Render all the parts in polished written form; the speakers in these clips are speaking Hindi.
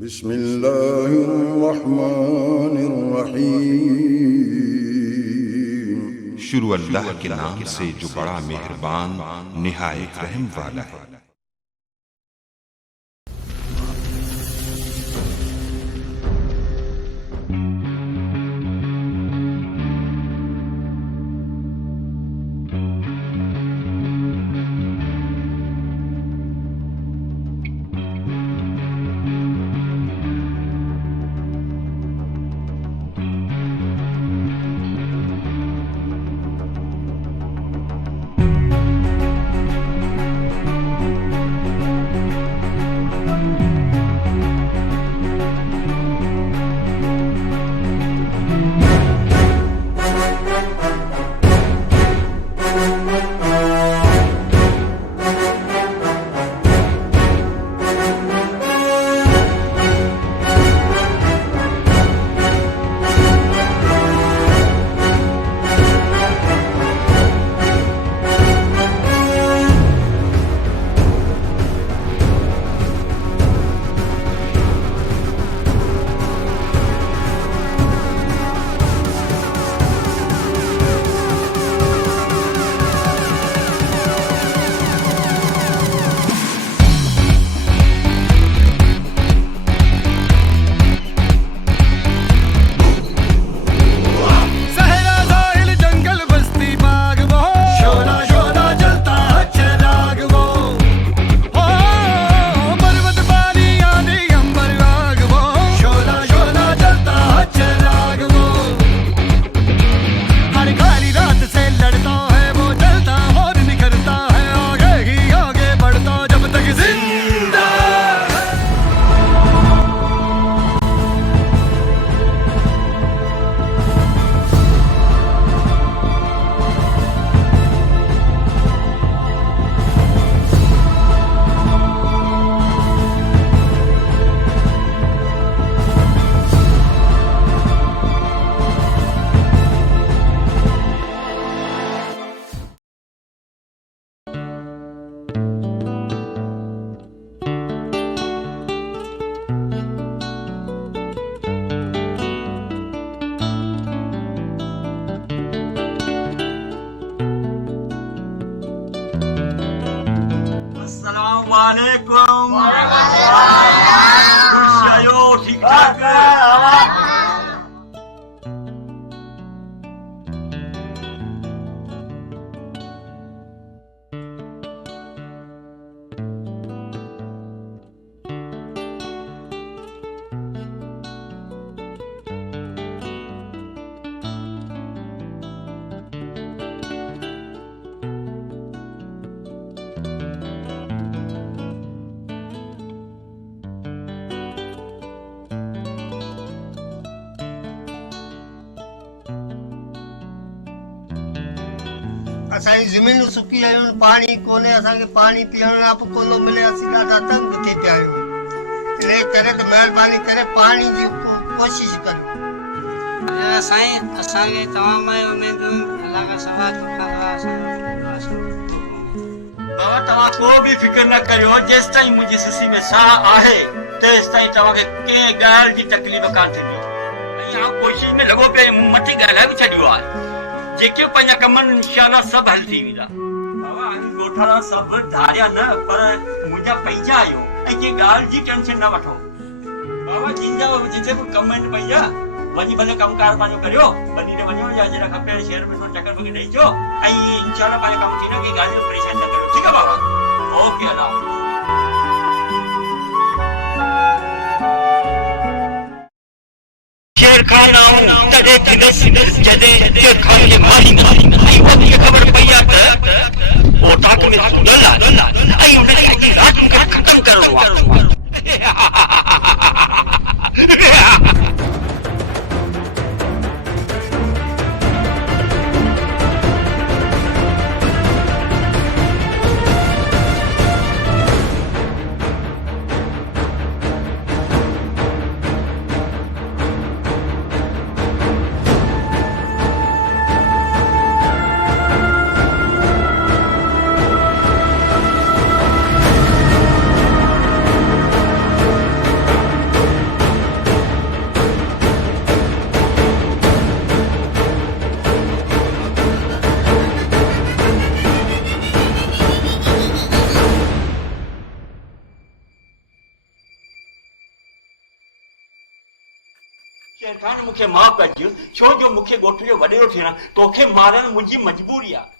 बिस्मिल्लाहिर्रहमानिर्रहीम। शुरू अल्लाह के नाम से जो बड़ा मेहरबान निहायत रहम वाला है। ठीक ठाक। असांजी ज़मीन सुकी आहियूं, पाणी कोन्हे, असांखे पाणी पीअण लाइ बि कोन मिले, असीं ॾाढा तंग थी पिया आहियूं। इन करे त महिरबानी करे पाणी जी कोशिश कयो। साईं, असांखे तमामु उमेदूं अलाह खां सवाइ बाबा तव्हां को बि फिक्र न करियो, जेसि ताईं मुंहिंजी सिसी में साह आहे तेसि ताईं तव्हांखे कंहिं ॻाल्हि जी तकलीफ़ कान थींदी। ऐं कोशिशि में लॻो पियो, मटी ॻाल्हाए बि छॾियो आहे, जेके पंहिंजा कम इंशाअल्लाह सभु हल थी वेंदा। बाबा ॻोठाणा सभु धारिया न, पर मुंहिंजा पंहिंजा आहियो ऐं कंहिं ॻाल्हि जी टेंशन न वठो। बाबा जिंजा जिथे बि कम आहिनि पंहिंजा, वञी भले कमकार पंहिंजो करियो, वञी वञो या जॾहिं खपे शहर में थोरो चकर ॾेई अचो ऐं इंशाअल्लाह पंहिंजो कमु थींदो, कंहिं ॻाल्हि जो परेशान न करियो। ठीकु आहे बाबा? ओके अल्लाह। शेर खान आऊं तॾहिं थींदसि जॾहिं शेर खान जे मारी ऐं वधीक ख़बर पई आहे त उहो ताक़त में दल आहे ऐं उनखे अॼु राति मूंखे ख़तमु करिणो आहे। शेर खान मूंखे माफ़ कजो, छो जो मूंखे ॻोठ जो वॾेरो थियण तोखे मारण मुंहिंजी मजबूरी आहे।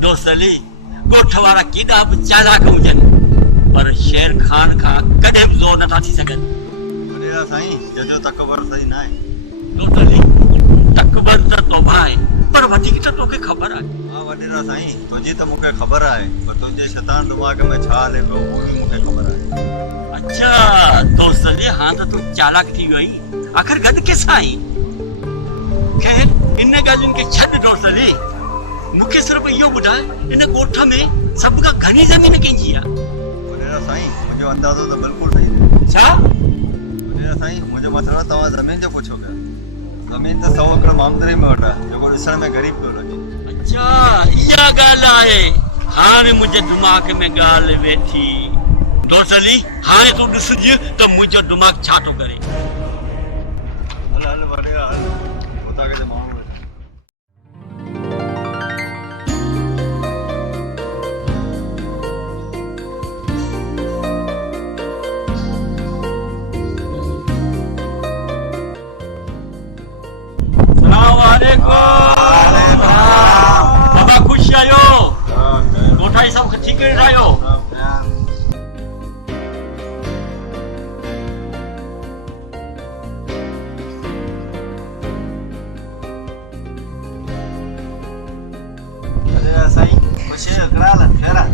दोस्त अली ॻोठ वारा केॾा बि चालाक हुजनि पर शेर खान खां कॾहिं बि ज़ोर नथा थी सघनि। साईं जजो तकबर सही न आहे। दोस्त अली तकबर त तोबा आहे पर वधीक त तोखे ख़बर आहे। हाँ वॾेरा साईं तुंहिंजी त मूंखे ख़बर आहे पर तुंहिंजे शैतान दिमाग़ में छा हले पियो उहो बि मूंखे ख़बर आहे। अच्छा दोस्त अली हां त तूं चालाक थी वई, आख़िर गॾु कंहिंसां आई? ख़ैर इन ॻाल्हियुनि खे छॾ दोस्त अली, मूंखे सिर्फ़ु इहो ॿुधाए इन ॻोठ में सभ खां घणी ज़मीन कंहिंजी आहे? वॾेरा साईं मुंहिंजो अंदाज़ो त बिल्कुलु सही। छा? वॾेरा साईं मुंहिंजो मतिलबु तव्हां ज़मीन जो पुछो पिया। ज़मीन त 100 एकड़ मामदरे में वटि आहे जेको ॾिसण में ग़रीब पियो लॻे। अच्छा इहा ॻाल्हि आहे, हाणे मुंहिंजे दिमाग़ में ॻाल्हि वेठी। दोस्त अली हाणे तूं ॾिसजे त मुंहिंजो दिमाग़ छा थो करे। हल हल वॾेरा हल उतां के माण्हू बाबा खुश आयो, ॻोठाई सभु ठीक करे रहियो।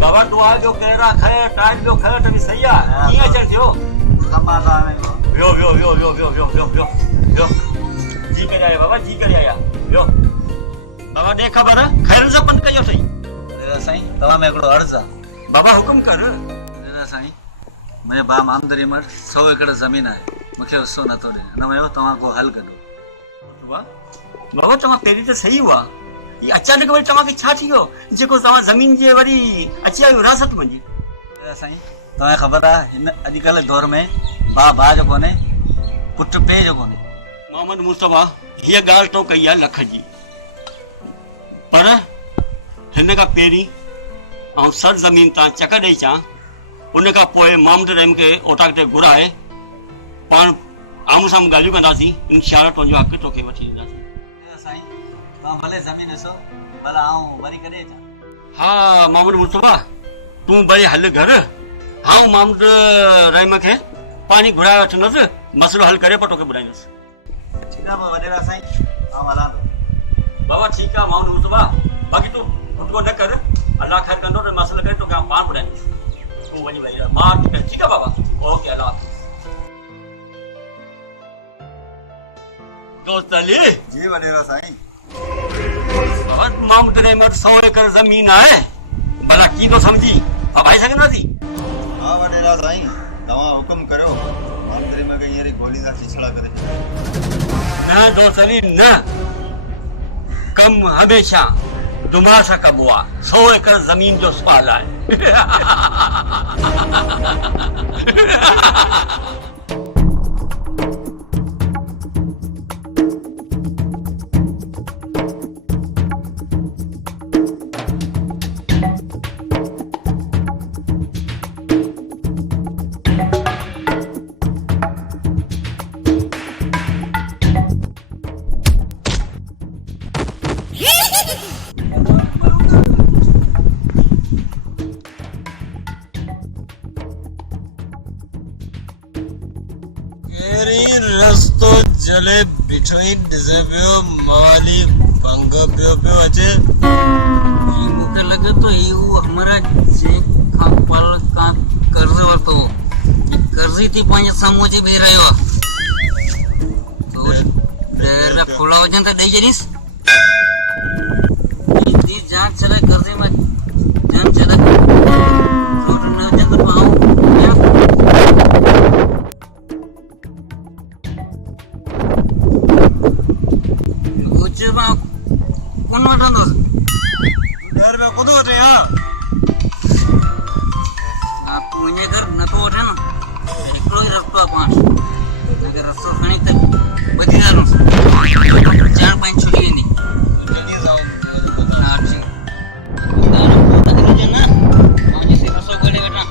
बाबा दुआ जो कहिड़ा खैर टाइम जो खैर त बि सही आहे। कीअं अचण थियो? वियो वियो वियो वियो वियो वियो वियो वियो वियो जी करे आया बाबा, जी करे आया वियो। बाबा ॾे ख़बर खैरन सां बंदि कयो अथई। साईं तव्हां में हिकिड़ो अर्ज़ु आहे। बाबा हुकुम कर। साईं मुंहिंजे भाउ मामदरी में 100 एकड़ ज़मीन आहे, मूंखे हिसो नथो ॾे, हिन में तव्हां को हल कढो। बाबा तव्हां पहिरीं त सही हुआ, ये अचानक वरी तव्हांखे छा थी वियो जेको तव्हां ज़मीन जे वरी अची आयो विरासत मंझि? साईं तव्हांखे ख़बर आहे हिन अॼुकल्ह दौर में भाउ भाउ जो कोन्हे, पुटु पीउ जो कोन्हे। मोहम्मद मुस्तफ़ा हीअ ॻाल्हि तो कई आहे लख जी, पर हिन खां पहिरीं ऐं सर ज़मीन तां चक ॾेई अचां, उन खां पोइ मोहम्मद रहीम खे ओटाक ते घुराए पाण आम्हूं साम्हूं ॻाल्हियूं कंदासीं। इंशाअल्लाह तुंहिंजो हक़ तोखे वठी ॾींदासीं। साईं तव्हां भले ज़मीन ॾिसो, भला आऊं वरी कॾहिं अचां? हा मोहम्मद मुस्तफ़ा तूं भले हल घर, हाँ मोहम्मद रहीम खे पाणी घुराए वठंदुसि, मसइलो हल करे पोइ तोखे ॿुधाईंदुसि। ठीकु आहे वॾेरा साईं आऊं हलां थो। बाबा ठीकु आहे मोहम्मद मुस्तफ़ा, बाक़ी तूं खुदको न कर, अल्लाह ख़ैर कंदो त मसइलो करे तोखे पाण ॿुधाईंदुसि। तूं वञी वई रह, मां ठीकु आहे बाबा, ओके अल्लाह हाफ़िज़। दोस्त अली जी वडेरा साईं। बहुत मामदरे में 100 एकड़ जमीन है भला की तो समझी अब आई सकना थी। हाँ वडेरा साईं तव्हां हुकुम करो मामदरे में कहीं यारी गोली सा छिछड़ा करे। ना दोस्त अली ना कम हमेशा दिमाग सां कबो आहे 100 एकड़ जमीन जो सवाल है। रस्तो चले बिटवीन डिजबियो मवाली पंग पियो अचे मूंखे लॻे थो इहो हमारा जे खां पल खां कर्ज़ वरितो कर्ज़ ई थी पंहिंजे साम्हूं अची बीह रहियो आहे तो ॾह रुपया खुला हुजनि त ॾेई छॾीसि एतिरी जान छॾे कर्ज़े में जान छॾे छोट न हुजनि त पाऊं कौन वठंदो 10 रुपया कोन वठे हा तूं मुंहिंजे घर नथो वठे न हिकिड़ो ई रस्तो आहे पाण अगरि रस्तो खणी त ॿधी हलूं जान पाणी छुटी वेंदी हा ठीकु न मां जेसी रस्तो ॻोल्हे वठां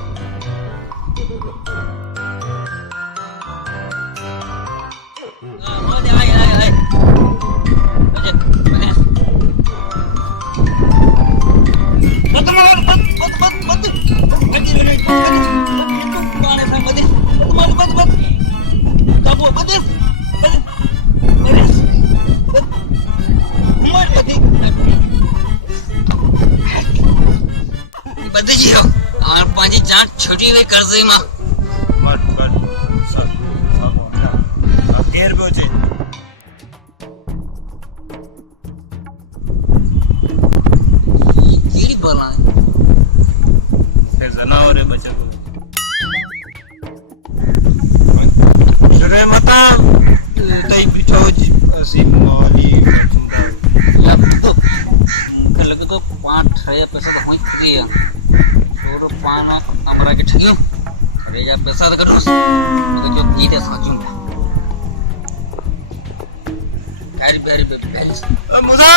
पंहिंजी जान छुटी वई कर्ज़े मां केर पियो अचे कहिड़ी बला हे जनावर बचत रे मता तई बिठो असी मवाली या तो मूंखे लॻे थो 5-6 पैसा त हुई थी विया थोरो पाण अमरा के ठगियो अरे जा पैसा त कढोस मूंखे जो थी त साचूं गाड़ी प्यारी पे बैलेंस मुजा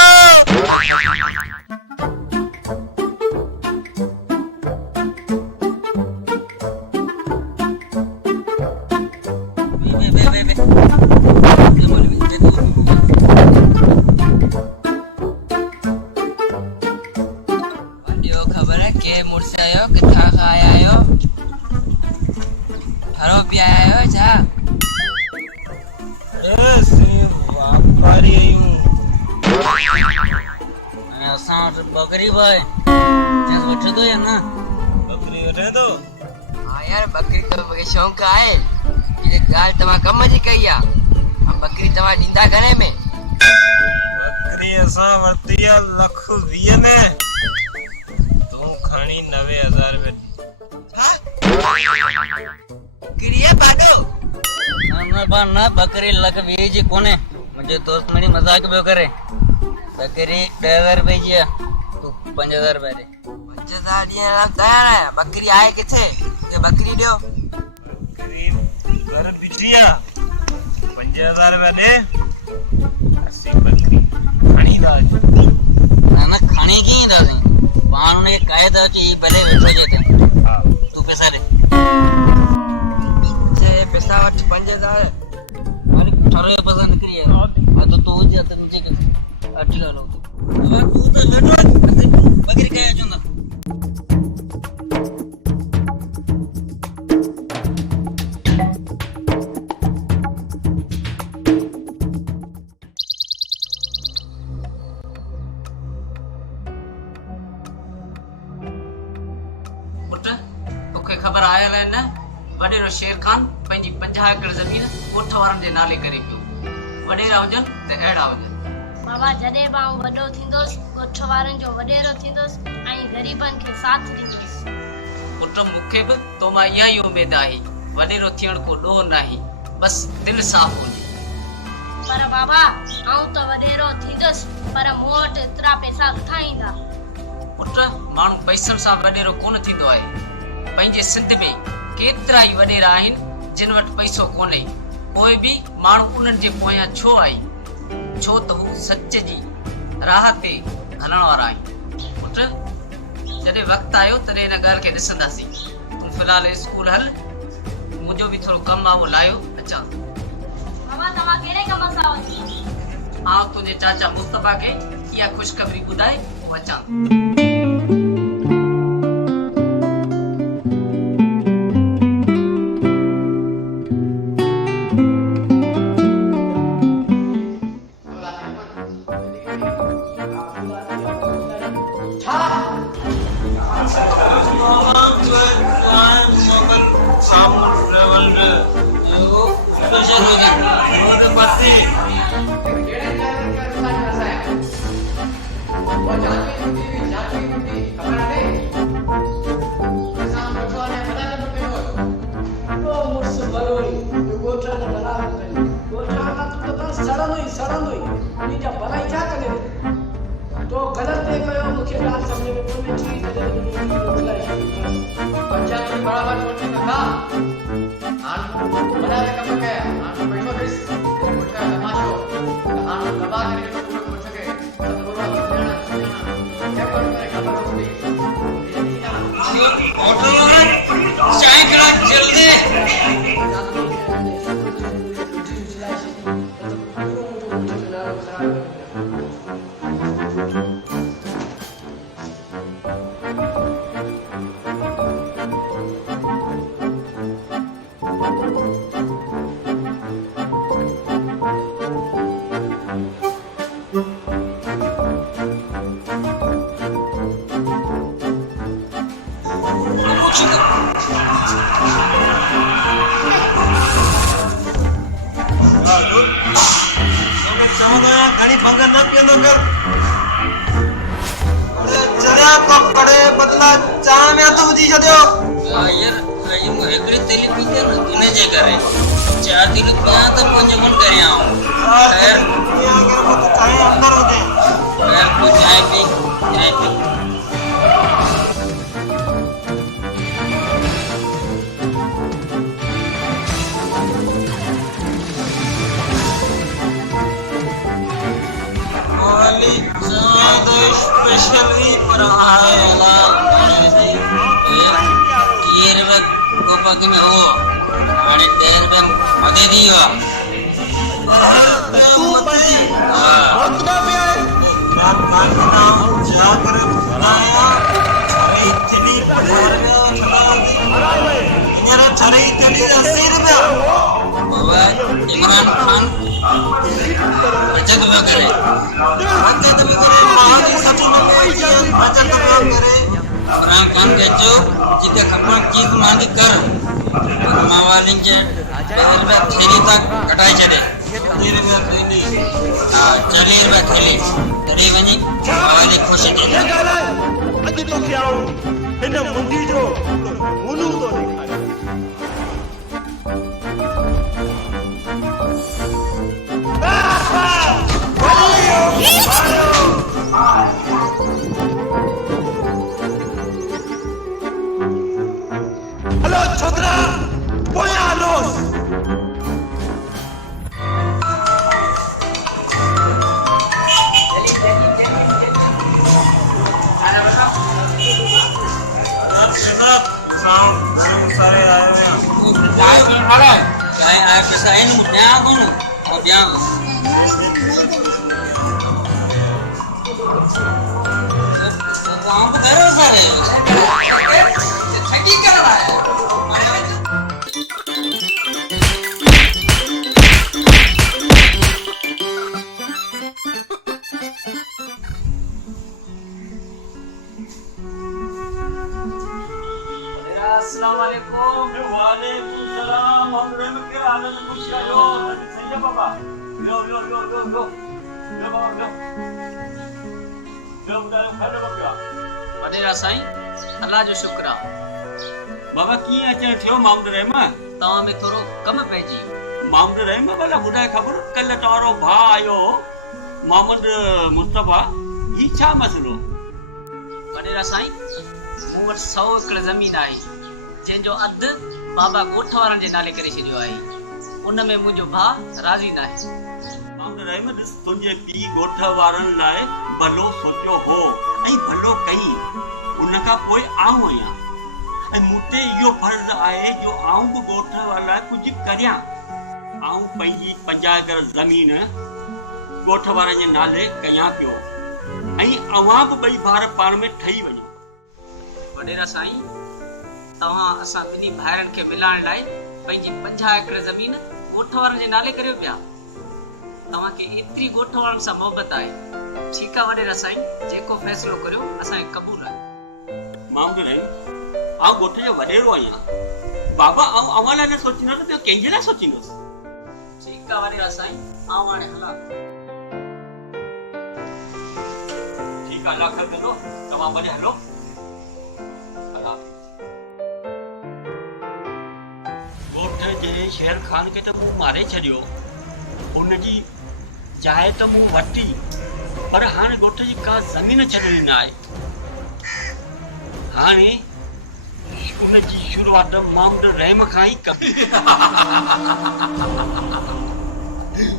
खबर है के मुड़से आयो किथा खाया आयो थारो भी आयो जा ए सी वापारी आयूं असां वटि बकरी भाई जस वठे तो या ना बकरी वठे तो हां यार बकरी तो मूंखे शौंक़ आहे ये गाल तव्हां कम जी कई आहे हम बकरी तव्हां ॾींदा घणे में बकरी असां वरती आहे 1,20,000 में तूं खणी 90,000 में गिरिया बाडो ना बा ना बकरी 1,20,000 जी कोने मुझे दोस्त मेरी मजाक पियो करे बकरी 10,000 रुपए जी तू 5,000 रुपए दे 5,000 ॾियण लाइ तयार आहियां बकरी आहे किथे ये बकरी ॾियो बकरी घर बिठी आहे 5,000 रुपया दे असी बकरी खणी दा ना खाने की दादी पाण ने काहे त अची भले वेठो जेते हां तू पैसा दे जे पैसा वठ 5,000 अरे ठरे पैसा निकरी है आ तो तू जे त मुझे के अठी लो तू तो लटो बकरी काहे चुंदा खबर आयल है न वडेरो शेर खान पंहिंजी 50 एकड़ ज़मीन ॻोठ वारनि जे नाले करे पियो वॾेरा हुजनि त अहिड़ा हुजनि। बाबा जॾहिं बि आउं वॾो थींदुसि ॻोठ वारनि जो वॾेरो थींदुसि ऐं ग़रीबनि खे साथ ॾींदुसि। पुट मूंखे बि तो मां इहा ई उमेद आहे, वॾेरो थियण को ॾोह नाहे, बसि दिलि साफ़ हुजे। पर बाबा आउं त वॾेरो थींदुसि, पर मूं वटि एतिरा पैसा किथां ईंदा? पुट माण्हू पैसनि सां वॾेरो कोन थींदो आहे। पंहिंजे सिंध में केतिरा ई वॾेरा आहिनि जिन वटि पैसो कोन्हे, कोई बि माण्हू उन्हनि जे पोयां छो आहे? छो त हू सच जी राह ते हलण वारा आहिनि। पुट जॾहिं वक़्तु आयो तॾहिं हिन ॻाल्हि खे ॾिसंदासीं। तूं फ़िलहाल स्कूल हल, मुंहिंजो बि थोरो कमु आहे, उहो लायो अचां। बाबा तव्हां कहिड़े कम सां वञो? आउं तुंहिंजे चाचा मुस्तफ़ा खे इहा ख़ुशख़बरी ॿुधाए पोइ अचां। अस्सलाम वालेकुम। वालेकुम सलाम। हम के हाल में खुश आयो। लो बाबा लो लो लो लो लो लो बाबा लो लो ॿुधायो खाधो पिया वॾेरा साईं अल्लाह जो शुक्र आहे बाबा कीअं अचणु थियो मामूद रहम तव्हां में थोरो कम पइजी मामूद रहम भला ॿुधाए ख़बर कल्ह तव्हांजो भाउ आयो मोहम्मद मुस्तफ़ा ही छा मसइलो वॾेरा साईं मूं वटि 100 एकड़ ज़मीन आहे जंहिंजो अधु बाबा ॻोठ वारनि जे नाले करे छॾियो आहे उन में मुंहिंजो भाउ राज़ी न आहे मामूद रहम ॾिस तुंहिंजे पीउ ॻोठ वारनि लाइ भलो सोचियो हो ऐं भलो कई उन खां पोइ आऊं आहियां ऐं मूं ते इहो फर्ज़ आहे जो आऊं बि ॻोठ वारनि लाइ कुझु करियां आऊं पंहिंजी 50 एकड़ ज़मीन ॻोठ वारनि जे नाले कयां पियो ऐं अवां बि ॿई भाउर पाण में ठही वञो वॾेरा साईं तव्हां असां ॿिन्ही भाइरनि खे मिलाइण लाइ पंहिंजी 50 एकड़ ज़मीन ॻोठ वारनि जे नाले करियो पिया तव्हांखे एतिरी ॻोठ वारनि सां मोहबत आहे ठीकु आहे वॾेरा साईं जेको फ़ैसिलो करियो असांखे क़बूल आहे मामूद रहम आऊं ॻोठ जो वॾेरो आहियां बाबा आऊं अवां लाइ न सोचींदुसि ॿियो कंहिंजे लाइ सोचींदुसि ठीकु आहे वॾेरा साईं आऊं हाणे हलां ठीकु आहे अल्लाह ख़ैर कंदो तव्हां भले हलो ॻोठ जे शेर ख़ान खे त मूं मारे छॾियो हुनजी चाहे त मूं वरिती पर हाणे ॻोठ जी का ज़मीन छॾणी न आहे हाणे उनजी शुरूआत मामूद रहम खां ई कबी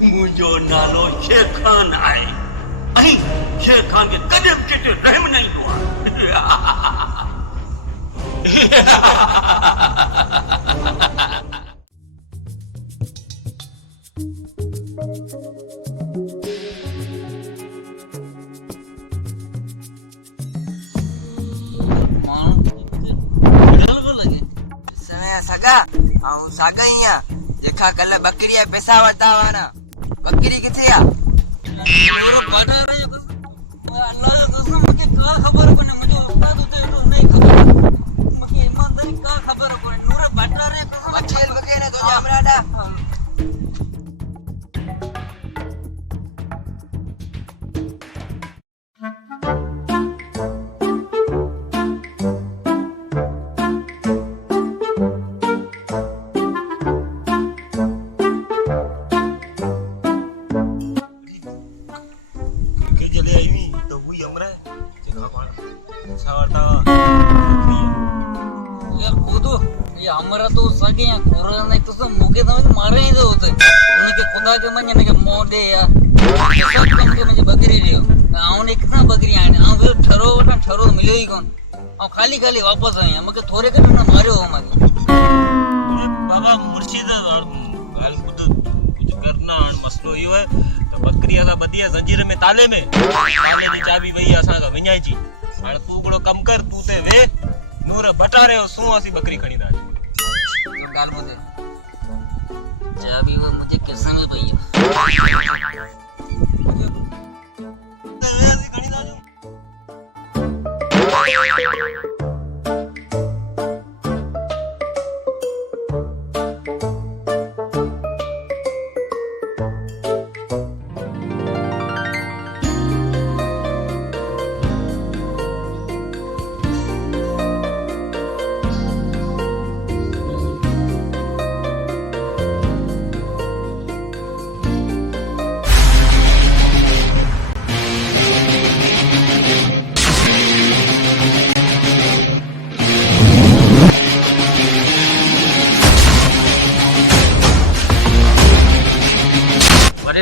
मुंहिंजो नालो शेर ख़ान आहे ऐं शेर ख़ान खे कॾहिं बि कंहिंते रहम न ईंदो आहे सागा ही आ जेका कल बकरी या पैसा वरता हुआ ना बकरी किथे आ मेरा बाटा रे अल्लाह जो कसम मुझे का खबर कोने मुझे उस्ताद तो नहीं खबर मुझे ईमानदारी का खबर कोने नूर बाटा रे कसम बचेल बके ने तो हमराडा हमारा तो सगे या कोरोना नहीं तो सब मुके समझ मारे ही तो होते उनके खुदा के मन ने के मोह दे या सब कम के मुझे बकरी रियो आऊं ने कितना बकरी आने आऊं भी ठरो मिलो ही कौन आऊं खाली खाली वापस आया मके थोड़े के ना मारियो हो मके बाबा मुर्शिद गाल खुद कुछ करना मसलो यो है तो बकरी असा बदिया जंजीर में ताले दी चाबी वही असा का विञाई जी हां तू गड़ो कम कर तू ते वे नूर बटारे सू असी बकरी खणी दा गाल मुझे चाबी वो मुझे कैसे में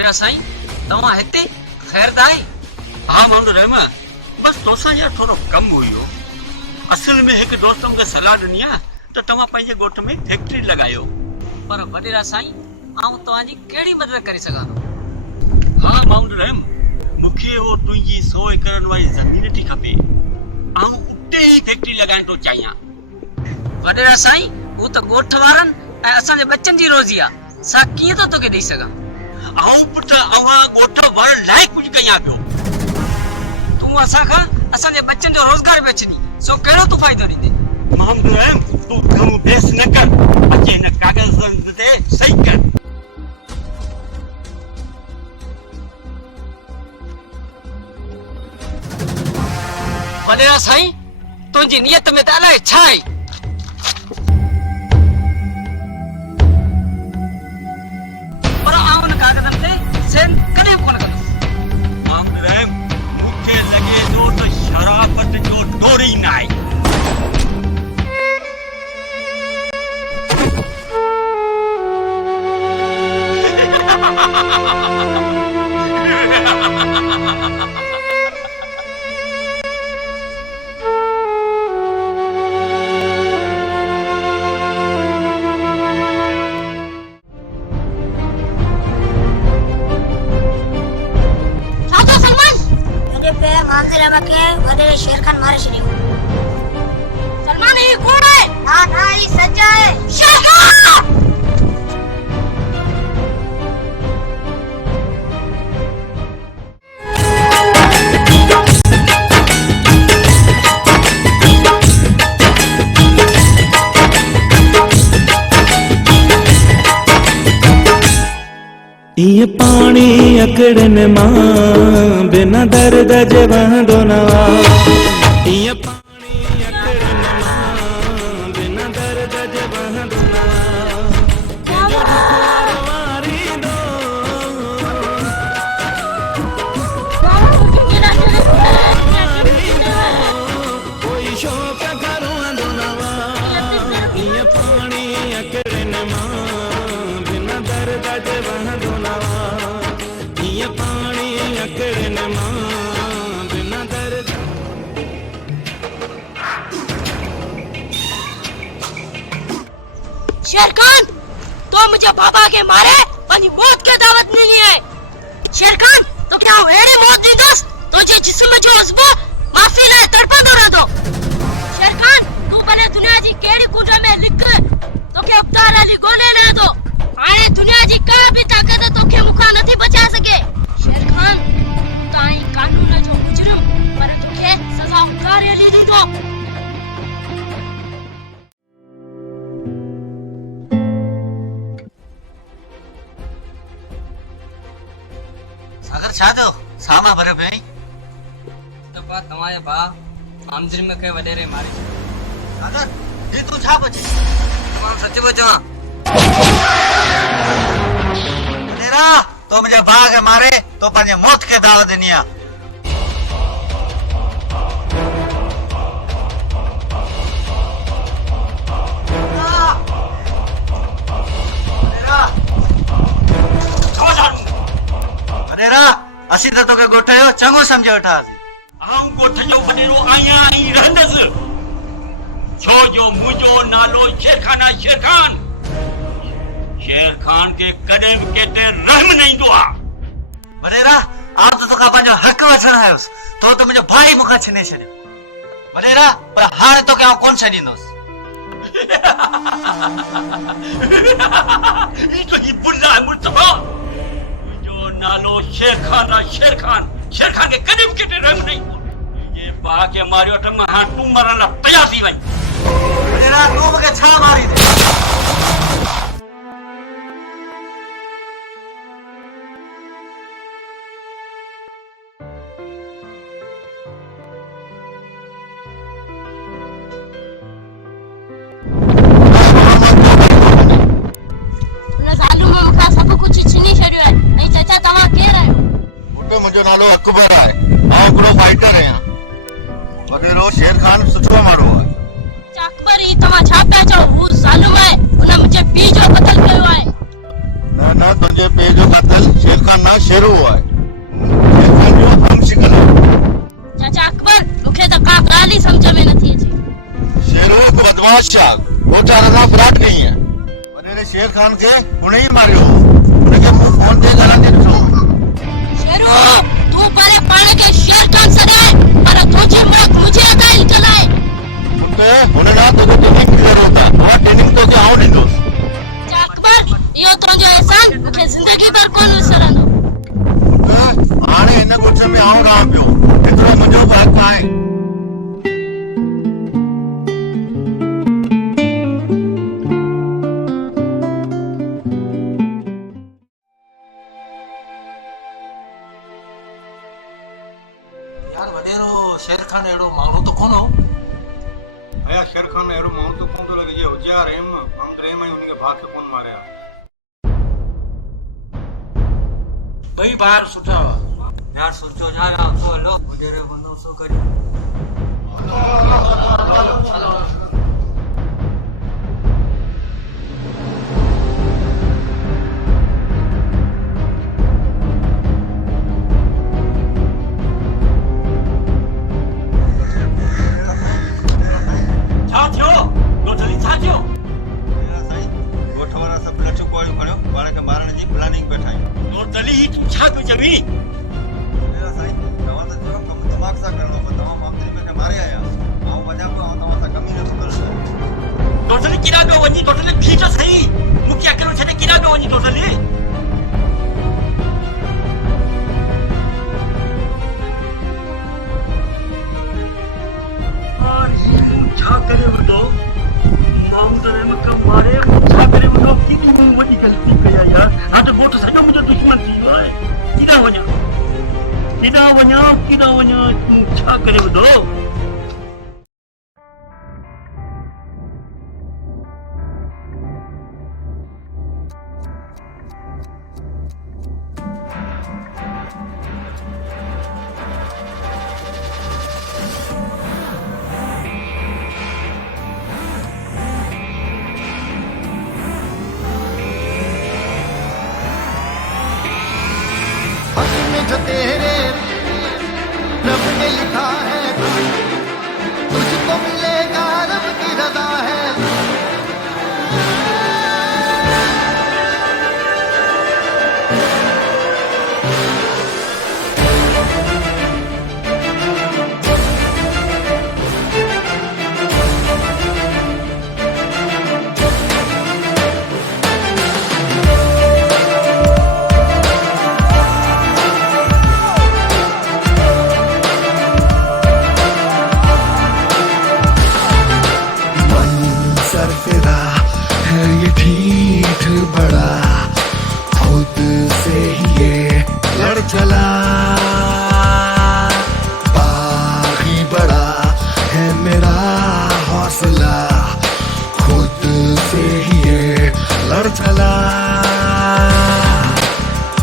भैया साईं तव्हां हिते खैर दाई हाँ मामूद रहम बस तोसां यार थोड़ो कम हुयो असल में एक दोस्त मूंखे सलाह ॾिनी आहे त तव्हां पंहिंजे ॻोठ में फैक्ट्री लॻायो पर वॾेरा साईं आऊं तव्हांजी कहिड़ी मदद करे सघां हाँ मामूद रहम मूंखे उहो तुंहिंजी 100 एकड़ वारी ज़मीन थी खपे आऊं उते ई फैक्ट्री लॻाइण थो चाहियां वॾेरा साईं हू त ॻोठ वारनि ऐं असांजे बच्चनि जी रोज़ी आहे सा कीअं थो तोखे ॾेई सघां आऊं पुट अवां ॻोठ वारनि लाइ कुझु कयां पियो तूं असां खां असांजे बच्चनि जो रोज़गार पे अचनी सो कहिड़ो तूं फ़ाइदो ॾींदे मामूद रहम तूं कम बेस न कर अचे हिन कागज़नि ते सही कर वॾेरा साईं तुंहिंजी नियत में त अलाए छा आहे पर आउं उन कागज़नि ते सेन कॾहिं कोन कंदुसि आमदरम मूंखे लॻे थो त शराफ़त जो डोर ई न आहे शेर खान मारे छड़ियो सलमान ही कौन है ना ना ही सच्चा है शेर खान ये पानी अकड़न मां बिना दर्द जे वहंदो न ये पानी अकड़न मां बिना दर्द जे वहंदो न कोई शौक करूं अंदो ये पानी अकड़न मां बिना दर्द जे वहंदो न ये पानी अकड़न मां बिना दर्द शेर खान तो मुझे बाबा के मारे पंहिंजी मौत के दावत नहीं है शेर खान तो क्या अहिड़ी मौत ॾींदुसि तुंहिंजे जिस्म जो उज़्व माफ़ी लाइ तड़पंदो रहंदो शेर खान तूं भले दुनिया जी कहिड़ी कुंड में लिक तोखे अवतार अली ॻोल्हे रहे थो हाणे दुनिया जी का भी ताक़त तोखे मूंखां नथी बचाए सघे शेर खान ताईं कानून जो मुजरिम पर तोखे सज़ा अवतार अली ॾींदो सागर छा थियो सामा भरियो पियो त पा तव्हांजे भाउ आमदरी में खे वॾेरे मारी सागर हे तूं छा पियो चई मां सच पियो चवां वॾेरा तो मुंहिंजे भाउ खे मारे तो पंहिंजे मौत खे दावत ॾिनी आहे वॾेरा असीं त तोखे ॻोठ जो चङो सम्झे वठासीं आऊं ॻोठ जो वॾेरो आहियां ऐं रहंदसि छो जो मुंहिंजो नालो शेर खान आहे शेर खान के कॾहिं बि केते रहम न ईंदो आहे वॾेरा आउं त तोखां पंहिंजो हक़ वठण आयुसि तो त मुंहिंजो भाउ ई मूंखां छीने छॾियो वॾेरा पर हाणे तोखे आउं कोन छॾींदुसि तुंहिंजी भुल आहे मुस्तफा मुंहिंजो नालो शेर खान आहे शेर खान खे कॾहिं बि केते रहम न ईंदो मुंहिंजे भाउ खे मारियो त मां हाणे तूं मरण लाइ तयार थी वञ वॾेरा तूं मूंखे छा मारी मुंहिंजो नालो अकबर आहे आउं हिकिड़ो फाइटर आहियां वॾेरो शेर खान सुठो माण्हू आहे अकबर ही तव्हां छा पिया चओ हू ज़ालिम आहे हुन मुंहिंजे पीउ जो क़त्ल कयो आहे न न तुंहिंजे पीउ जो क़त्ल शेर खान न शेरू आहे शेर खान जो हमशिकल आहे चाचा अकबर मूंखे त का ॻाल्हि ई सम्झ में नथी अचे शेरू हिकु बदमाश आहे ॿोचार सां फ्रॉड कई आहे वॾेरे शेर खान खे हुन ई मारियो हुनखे मूं फोन ते ॻाल्हाईंदे ॾिठो शेरू तू परे पाण के शेर खान सॾाए पर तुझी मौत मुझे अदा ई कलाए पुटे हुन ना तोखे ट्रेनिंग जी ज़रूरत आहे उहा ट्रेनिंग तोखे आउं ॾींदुसि चाचा अकबर इहो तुंहिंजो एहसान मूंखे ज़िंदगी भर कोन विसरंदो पुटे हाणे हिन ॻोठ में आउं रहां पियो एतिरो मुंहिंजो हक़ आहे यार वॾेरो शेर खान एड़ो मानो तो कोन हो आया शेर खान एड़ो मानो तो कोन तो लगे ये हुजिया रेम मामद रेम आई उनके भाग के कोन मारया भाई बाहर सुठा हुआ यार सोचो जा रहा तो हलो मुझे बंदो सो करी जो तेरे रब ने लिखा है तुझको मिलेगा रब की रजा है बड़ा खुद से ही ये लड़ चला बागी बड़ा है मेरा हौसला खुद से ही ये लड़ चला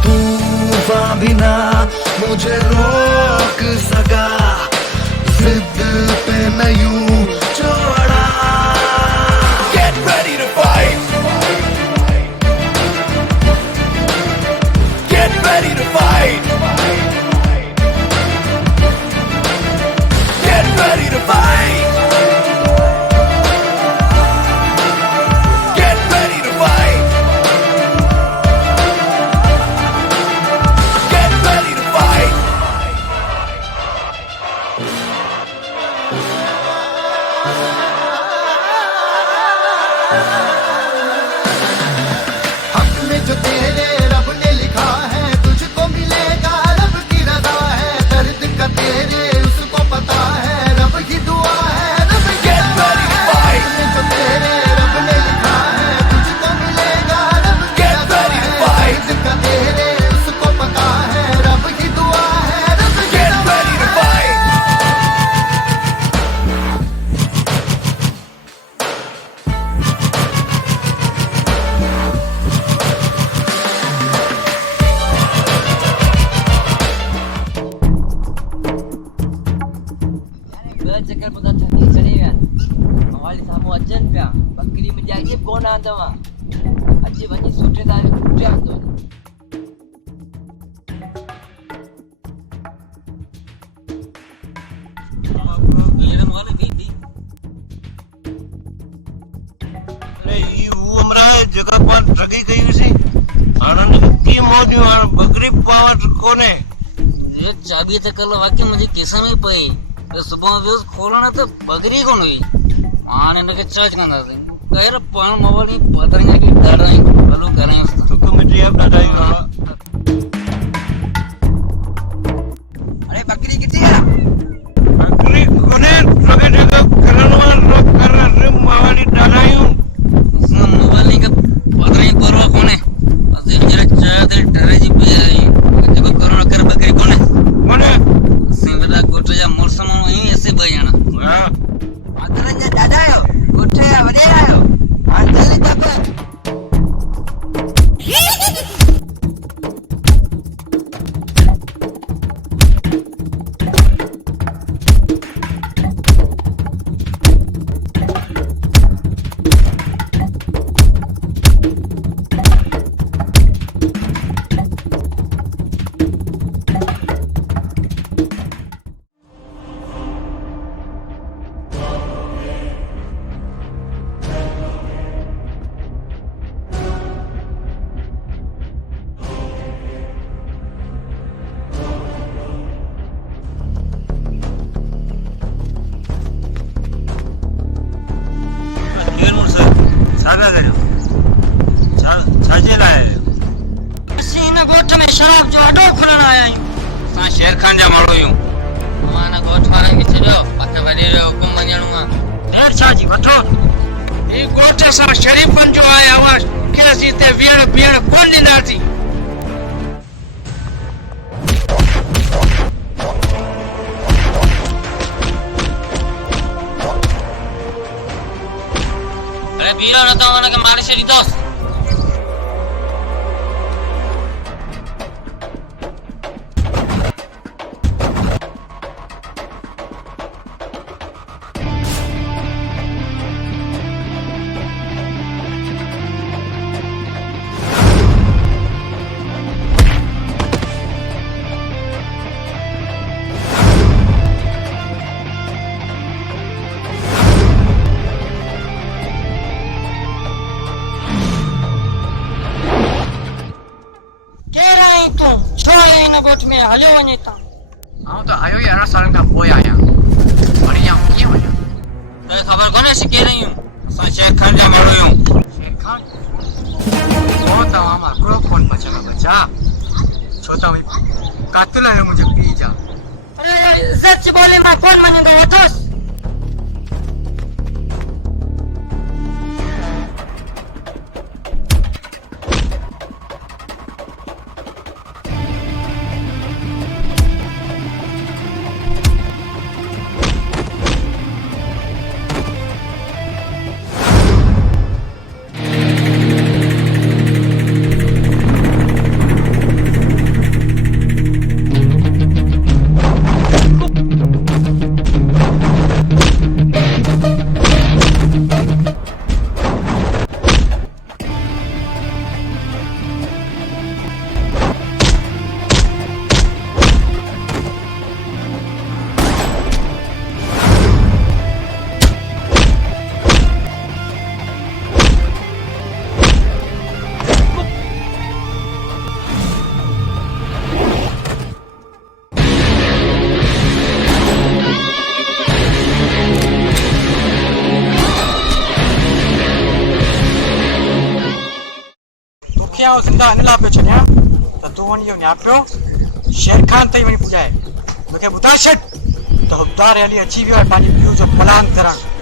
तूफान भी ना मुझे रोक सका जिद पे न यूं छोड़ा Get ready to fight ready to fight. Get ready to fight. Get ready to fight. Get ready to fight. हक में जो तेरे रब ने लिखा है तेरे उसको पता है रब की दुआ है रब की जो तेरे रब ने लिखा है तुझको मिलेगा रब की दुआ है जिसका तेरे उसको पता है रब की दुआ है रब की चक्कर पता थकी चढ़ी विया हमारे साम्हूं अचनि पिया बकरी मुंहिंजी अॼु कोन आंदव अॼु वञी सुठे ताईं कुटिया थो जगह पर ठगी गई हुई हाणे की मौजूं हाणे बकरी पावट कोने ये चाबी त कल्ह वाकई मुंहिंजी केस में पई सुबह वियुसि खोलण त बकरी कोन हुई हाणे हिनखे चर्च कंदासीं कहिड़ो पाण मोबाइल में पतंग खे ॾाढा भलो करायूंसि तुक मिटी अब ॾाढा अरे बकरी किथे है बकरी कोने लगे जगह करण वाल रोक कर रिम मावाली डालायूं मोबाइल का पतंग परवा कोने असे जरा चाहते डरे जी पे आई जको करण कर बकरी कोने कोने सिंबदा गोट जा मोरसमो शराब जो अड्डो खुलण आया आहियूं। असां शेर खान जा माण्हू आहियूं। माना ॻोठ वारनि खे छॾियो, पत वॾे जो हुकुम मञणो आहे। देर छा जी वठो। ही ॻोठ असां शरीफ़नि जो आहे, आवाज़ खे असीं हिते विहण बीहण कोन ॾींदासीं। अरे बीहो न तो हुनखे मारे छॾींदोसि। ॻोठ में हलियो वञे था। आऊं त आयो ई 18 सालनि खां पोइ आहियां। वरी आऊं कीअं वञां? तोखे ख़बर कोन्हे असीं केरु आहियूं? असां शेर खान जा माण्हू आहियूं। शेर खान? ओ तव्हां मां हिकिड़ो कोन बचल बचा। छो त उहे कातिल आहियो मुंहिंजे पीउ जा। अरे सच बोले मां कोन मञंदो वठोसि। आऊं ज़िंदा हिन लाइ पियो छॾियां त तूं वञी इहो न्यापियो शेर खान ताईं वञी पुॼाए। मूंखे ॿुधाए छॾ त हुबदार अली अची वियो आहे पंहिंजे पीउ जो पलांद करणु।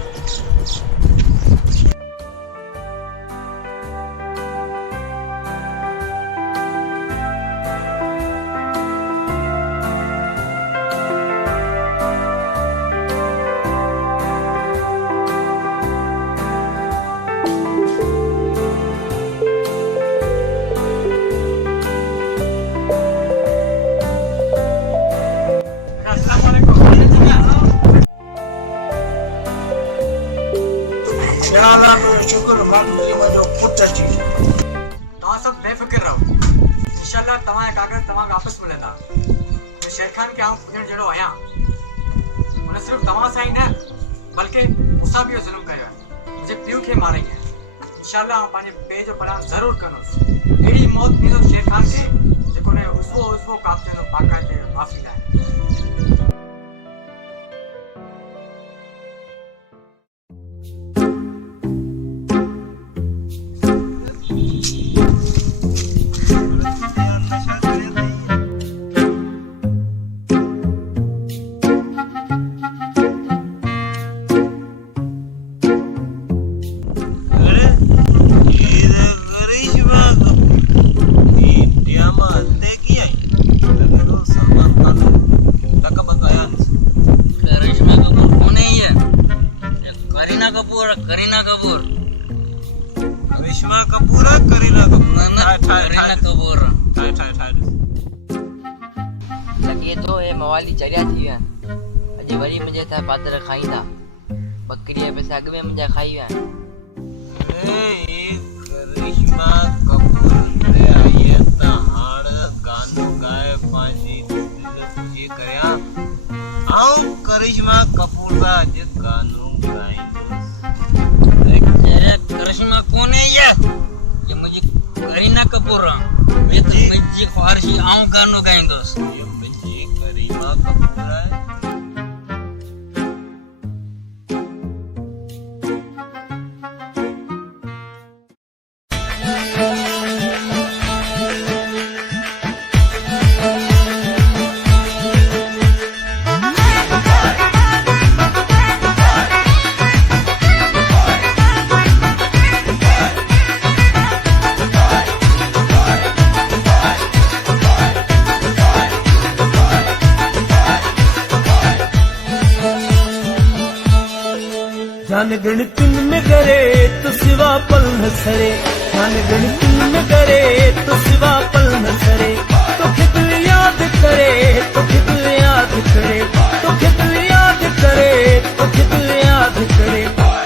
तव्हां सभु बेफ़िक्र रहो। इंशाअल्लाह तव्हांजा कागज़ तव्हां वापसि मिलंदा। शेर खान खे आउं पुॼण जहिड़ो आहियां। हुन सिर्फ़ु तव्हां सां ई न बल्कि मूंसां बि इहो ज़ुल्म कयो आहे। मुंहिंजे पीउ खे मारियईं आहे। इंशाअल्लाह आउं पंहिंजे पीउ जो पलान ज़रूरु कंदुसि। अहिड़ी मौत ॾींदुसि शेर खान खे जेको हुनजो उज़्वो काप चवंदो बाक़ाइदे माफ़ी लाइ। करीना कपूर करिश्मा कपूर करीना कपूर करीना कपूर लॻे थो हे मवाली चरिया थी विया अॼु वरी मुंहिंजे हथां पादर खाईंदा। बकरीअ पैसा अॻु में मुंहिंजा खाई विया। करिश्मा कपूर ते आई त हाण गानो गाए पंहिंजी दिलि ख़ुशी करियां। आऊं करिश्मा कपूर जा अॼु गानो गाईंदुसि। करिश्मा कोन्हे ये मुंहिंजी करीना कपूर आहे। मुंहिंजी ख्वाहिश आऊं गानो गाईंदुसि। मुंहिंजी करीमा कपूर आहे। मन गणितन में करे तो सिवा पल न सरे मन गणितन में करे तो सिवा पल न सरे तो खिदल याद करे तो खिदल याद करे तो खिदल याद करे तो खिदल याद करे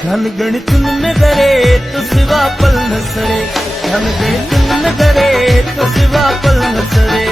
मन गणितन में करे तो सिवा पल न सरे मन गणितन में करे तो सिवा पल न सरे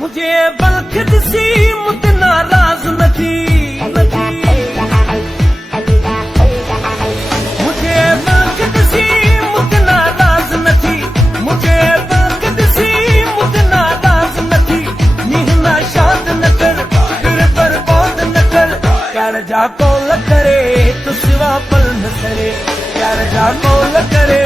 मुझे बलखत सी मुझ नाराज न थी मुझे बलखत सी मुझ नाराज न थी मुझे बलखत सी मुझ नाराज न थी निहना शाद न कर फिर बर्बाद न कर प्यार जा कौल करे तो सिवा पल न सरे प्यार जा कौल करे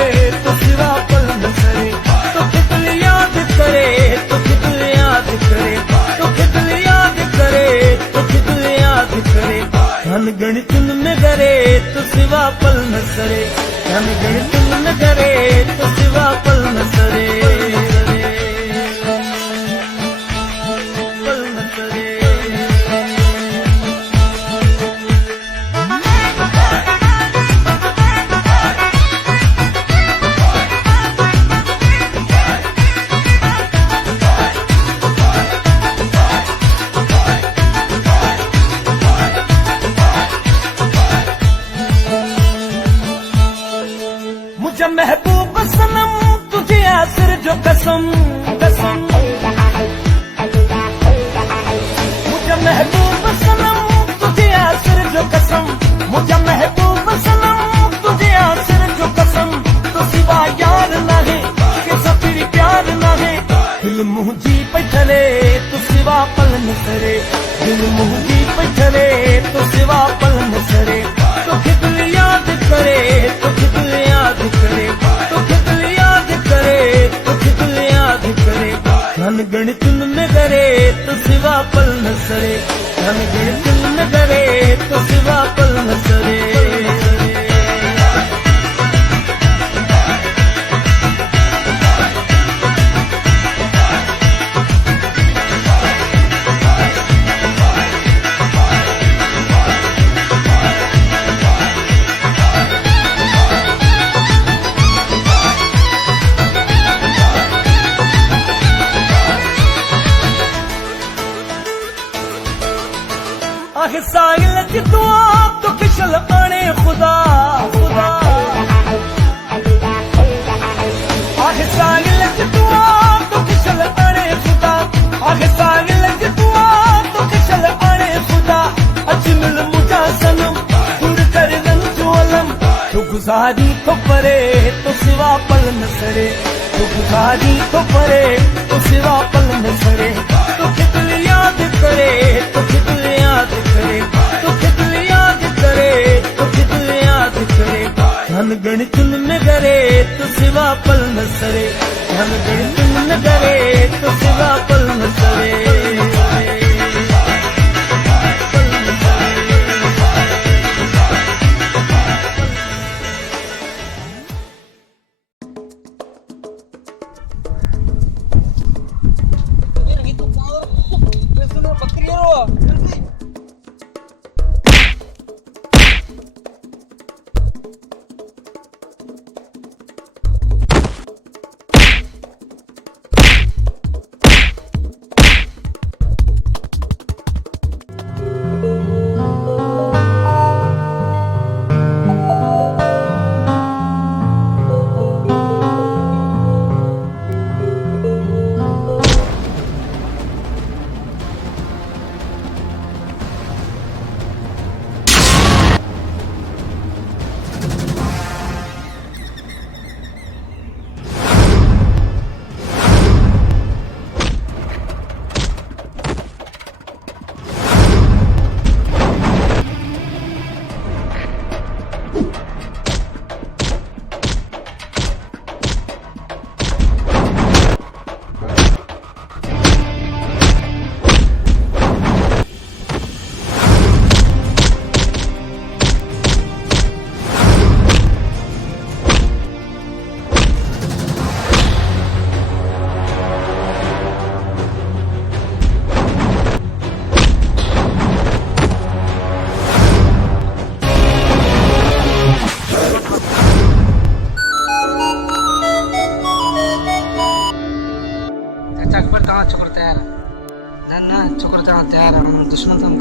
तो सिवा पल न सरे तो खिदल याद करे तो खिदल याद करे तो खिदल याद करे तो खिदल याद करे धन गणितन में करे तो सिवा पल न सरे धन गणितन में करे तो सिवा पल न सरे पल न सरे मुझे महबूब सनम तुझे आसिर जो कसम कसम मुझे महबूब सनम तुझे आसिर जो कसम मुझे महबूब सनम तुझे आसिर जो कसम तो सिवा यार ना है कि सफिर प्यार ना है दिल मुँह जी पे चले तो सिवा पल न सरे दिल मुँह जी पे चले तो सिवा पल न सरे तो खिदल याद करे तो खिदल याद करे तो खिदल याद करे तो खिदल याद करे धन गणितन में करे तो सिवा पल न सरे धन गणितन में करे तो सिवा पल न सरे आखिर साहिल जितुआ तो किशल आने खुदा खुदा आखिर साहिल जितुआ तो किशल आने खुदा आखिर साहिल जितुआ तो किशल आने खुदा अजमल मुझा सनम दूर कर जो अलम तो गुजारी तो परे तो सिवा पल न सरे तो गुजारी तो परे तो सिवा पल न सरे तो खिदल याद करे तो खिदल याद करे तो खिदल याद करे तो खिदल याद करे धन गणितन में करे तो सिवा पल न सरे धन गणितन में करे तो सिवा पल न सरे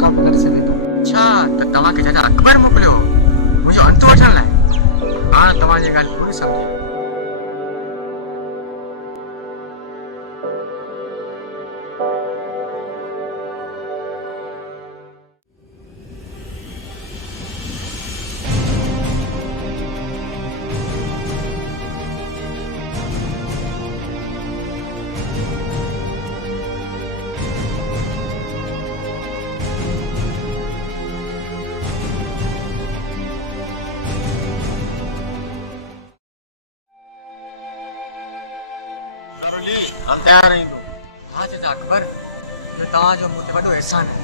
जवाब करे सघे थो। अच्छा त तव्हांखे चाचा अकबर मोकिलियो मुंहिंजो अंत वठण लाइ? हाणे तव्हांजी ॻाल्हि पूरी सम्झी। हम तैयार आहियूं। हा चाचा अकबर, इहो तव्हांजो मूं ते वॾो एहसान आहे।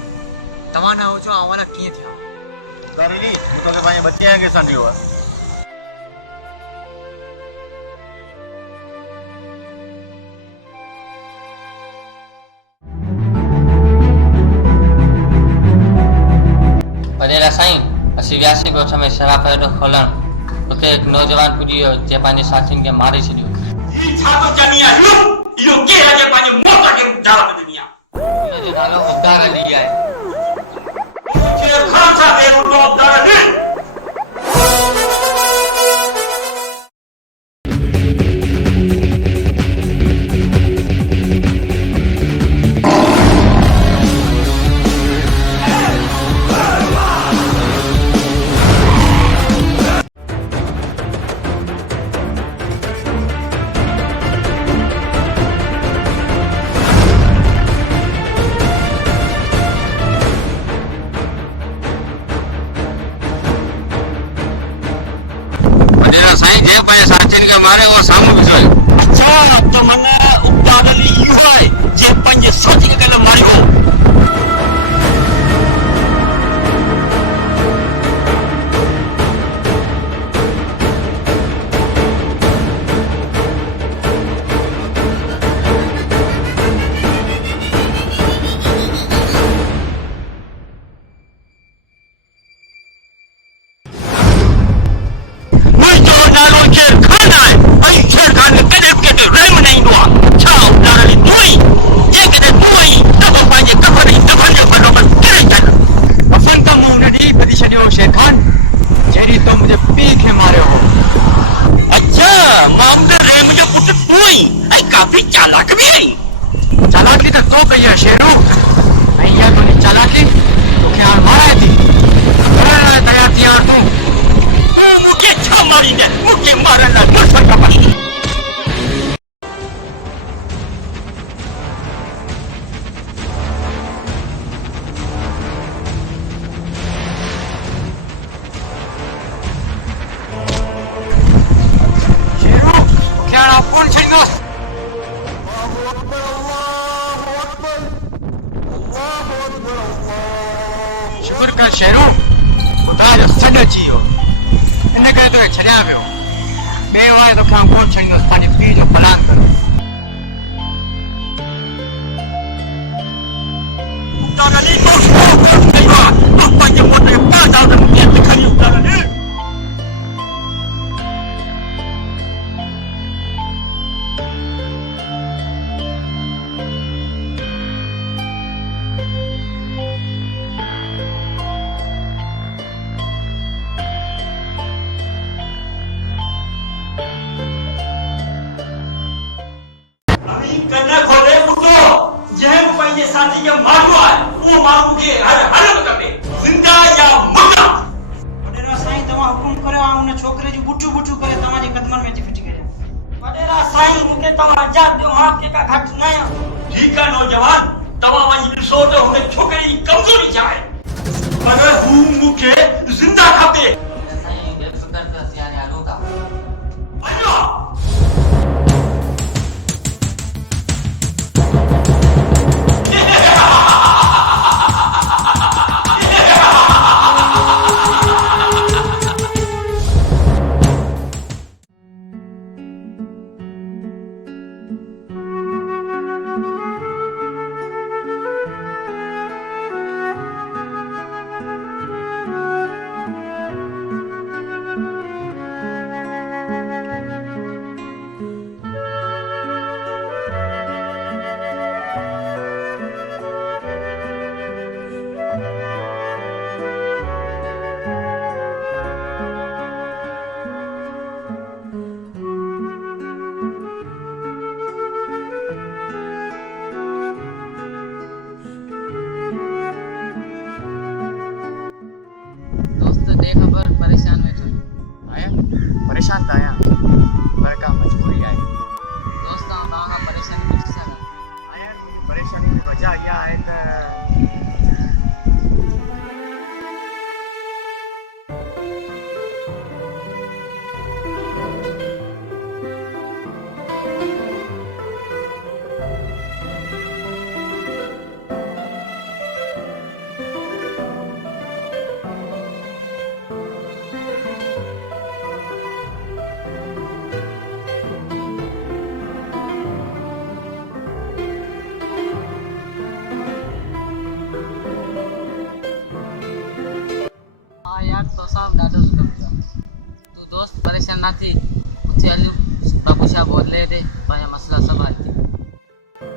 तव्हां न हुजो आवाला कीअं थिया। दादी तोखे पंहिंजे बच्चे खे संडियो आहे। वॾेरा साईं, असीं वियासीं ॻोठ में शराब अॾो खोलण। उते हिकु नौजवान पुॼी वियो जंहिं पंहिंजे साथियुनि खे मारे छॾियो। ही छा थो चवणी आहे? इहो केरु आहे पंहिंजे मौत खे दावत ॾिनी आहे? हुनजो नालो अब्दार अली आहे। शेर खान साहब हे उठो अब्दार अली। मारे वो साम्हूं बीठो आहे। अच्छा त माना अब्दार अली इहो आहे जंहिं पंहिंजे साथी खे कल्ह मारियो। चालाकी तो तो कही है शेरू। भैया तो नहीं चालाकी तो क्या मारा थी? तैयार थी यार तू मुझे छा मारी ने मुझे मारन ला मुझे खबर। शेरू क्या आप कौन छेड़ो? शुक्र कर शेरू खुदा जो सॾ अची वियो। इन करे तोखे छॾिया पियो। ॿिए वारे तोखे आउं कोन छॾींदुसि पंहिंजे पीउ जो पलान कर। पंहिंजे मोट खे पास आउट मूंखे खणी उतारनि। साथी के मारो है वो मारू के हर हरम करे जिंदा या मुर्दा। वडेरा साईं तमा हुकुम करे आ उन छोकरे जो बुटू बुटू करे तमा जे कदमन में फिट गया। वडेरा साईं मुके तमा आजाद दो हाथ के का घट न ठीक है नौजवान तमा वनी ॾिसो तो हुन छोकरे की कमजोरी छा है। अगर हु मुके जिंदा खपे साईं बेफिक्र त सियाने हलो था। वञो खबर परेशान में थो आया परेशान था आया पर का मजबूरी आहे दोस्त तव्हां परेशानी पुछी सघां आया परेशानी की वजह इहा आहे त हाँ यार तो साहब ॾाढो सुठो ॿुधायो तूं दोस्त परेशान न थी उते हलियो बाबू शाह बोले थे पंहिंजा मसला सभु हल थी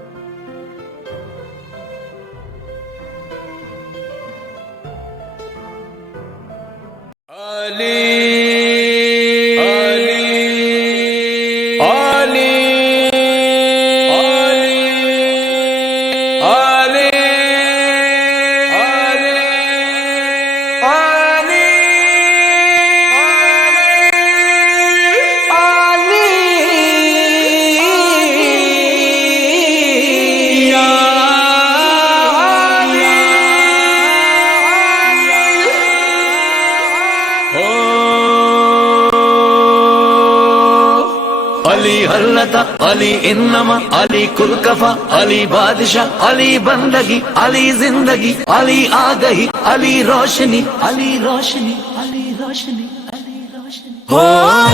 अली हल्लता अली इन्नमा अली कुलकफा अली बादशाह अली बंदगी अली जिंदगी अली आ गई अली रोशनी अली रोशनी अली रोशनी अली रोशनी हो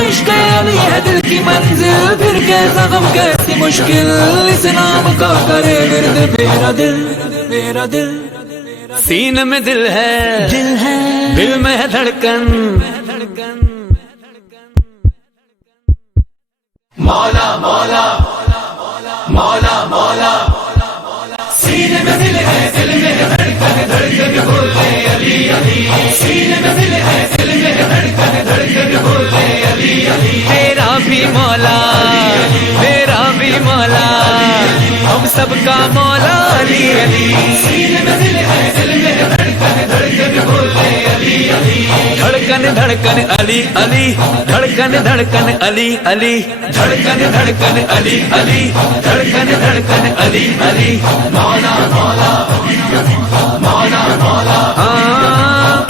इश्क अली है दिल की मंजिल फिर कैसा गम कैसी मुश्किल इस नाम का करे विर्द मेरा दिल सीने में दिल है दिल में है धड़कन मौला मौला मौला मौला सीने में दिल है दिल में है धड़कन धड़कन बोले अली अली सीने में दिल है दिल में है धड़कन धड़कन बोले अली अली तेरा भी मौला तेरा भी मौला हम सबका मौला अली अली सीने में दिल है दिल में है धड़कन धड़कन बोले अली अली धड़कन धड़कन अली अली धड़कन धड़कन अली अली धड़कन धड़कन अली अली धड़कन धड़कन अली अली मौला मौला मौला मौला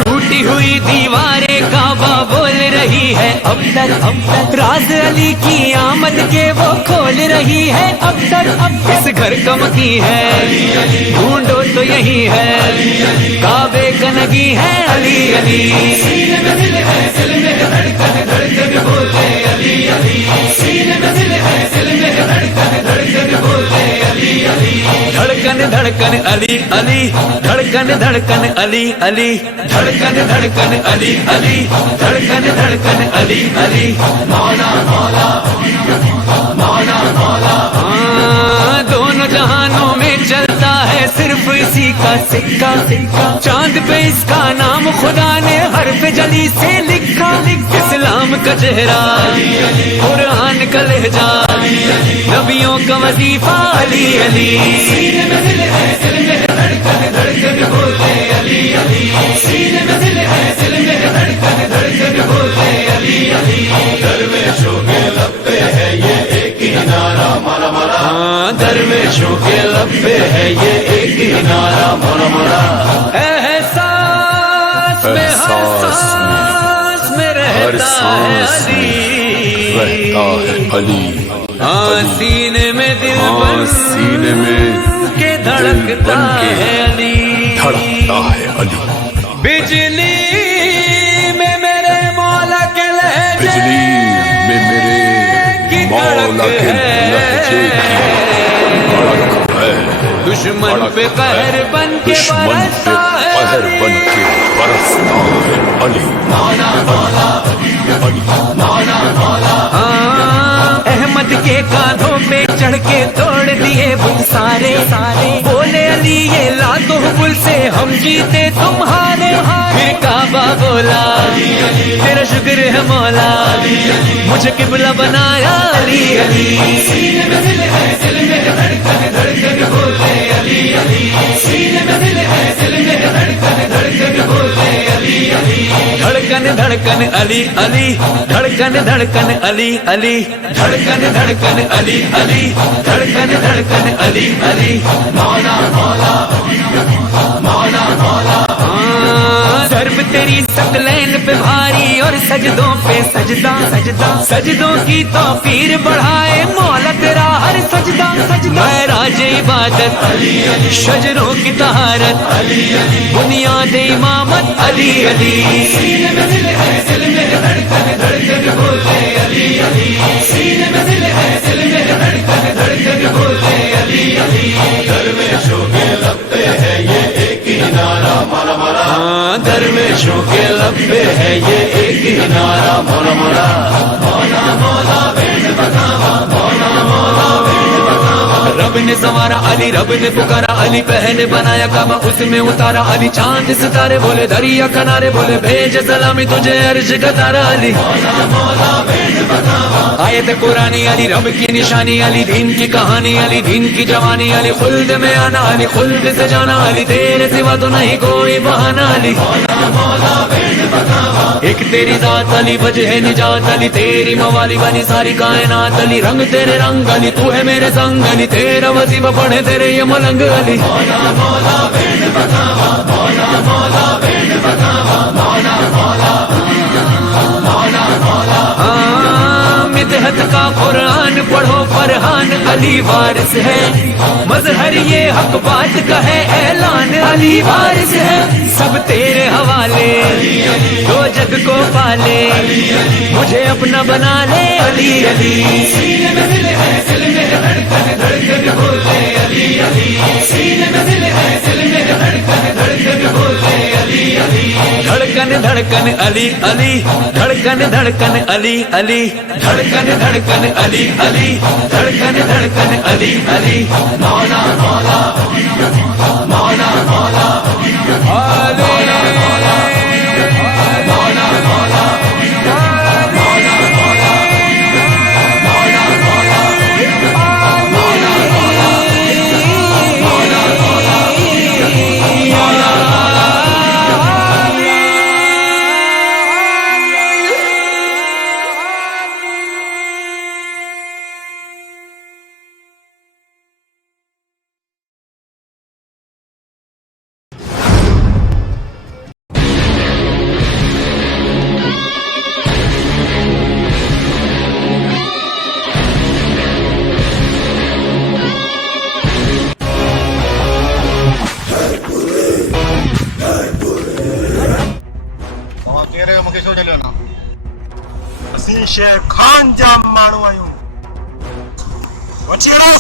टूटी हुई दीवारें काबा बोल रही है अब तक राज अली की आमद के वो खोल रही है अब तक इस घर का मकी है ढूंढो तो यही है काबे का नगी है अली अली सीने में दिल है दिल में धड़कन धड़कन बोले अली अली सीने में दिल है दिल में धड़कन धड़कन बोले अली अली धड़कन धड़कन अली अली धड़कन धड़कन अली अली धड़कन धड़कन अली अली धड़कन धड़कन अली अली मौला मौला मौला मौला दोनों जहानों में चलता है सिर्फ इसी का सिक्का चांद पे इसका नाम खुदा ने हर्फ जली से लिखा इस्लाम का चेहरा कुरान का लहजा नबियों का वजीफा अली अली सीने में दिल है दिल में धड़कन धड़कन बोले अली अली सीने में दिल है दिल में धड़कन धड़कन बोले अली अली दरवेशों के लब पे है ये एक ही नारा मारा मारा दरवेशों के लब पे है ये एक ही नारा मारा मारा एहसास में हर सांस में रहता है अली सीने में दिल बन सीने में के धड़कता है अली बिजली में मेरे मौला के लहजे बिजली में मेरे मौला के लहजे दुश्मन पे कहर बन के बरसता है अली मौला मौला मौला मौला अहमद के कांधों पे चढ़ के तोड़ दिए बुल सारे बोले अली ये लातों बुल से हम जीते तुम्हारे फिर काबा बोला तेरा शुक्र है मौला मुझे किबला बनाया अली अली सीने में दिल है दिल में धड़कन धड़कन बोले अली अली सीने में दिल है दिल में धड़कन धड़कन बोले अली अली धड़कन धड़कन धड़कन अली अली, धड़कन धड़कन अली अली, धड़कन धड़कन अली अली, धड़कन धड़कन अली अली। मौला मौला मौला मौला। सर्व तेरी सकलैन पे भारी और सजदों पे सजदा सजदा, सजदों की तौफीर बढ़ाए मौला तेरा हर सजदा सजदा। मैं राजे इबादत शजरों की तहारत, बुनियाद इमामत अली अली। सीने में दिल है दिल मेरे धड़कन धड़कन बोले अली अली, सीने में दिल है दिल मेरे धड़कन धड़कन बोले अली अली। दरवेशों के लब पे है ये एक ही नारा मौला मौला, दरवेशों के लब पे है ये एक ही नारा मौला मौला। मौला मौला बैंड बजावा, मौला मौला बैंड बजावा। रब ने संवारा अली, रब ने पुकारा अली, पहले बनाया काबा उसमें उतारा अली। चांद सितारे बोले दरिया किनारे बोले, भेज सलामी तुझे अर्श का तारा अली। मौला मौला बैंड बजावा। आयत कुरानी अली, रब की निशानी अली, दीन की कहानी अली, दीन की जवानी अली। खुल्द में आना अली, खुल्द से जाना अली, तेरे सिवा तो नहीं कोई बहाना अली। मौला मौला बैंड बजावा। एक तेरी जात अली, वजह निजात अली, तेरी मवाली बनी सारी कायनात अली। रंग तेरे रंग अली, तू है मेरे संग अली, तेरा वजीफा पढ़े तेरे ये मलंग अली। मौला मौला बैंड बजावा, मौला मौला बैंड बजावा, मौला मौला मौला मौला। मिदहत का कुरान पढ़ो फरहान अली वारिस है, मजहर ये हक बात का है ऐलान अली वारिस है। सब तेरे हवाले दो जग को पाले, मुझे अपना बना ले अली अली। सीने में दिल है दिल मेरे धड़कन धड़कन बोले अली अली, सीने में दिल है दिल मेरे धड़कन धड़कन बोले अली अली। धड़कन धड़कन अली अली, धड़कन धड़कन अली अली, धड़कन धड़कन अली अली, धड़कन धड़कन अली अली। मौला मौला मौला मौला अली मौला मौला मौला असीं शेर खान जा माण्हू आहियूं, वठी हलो।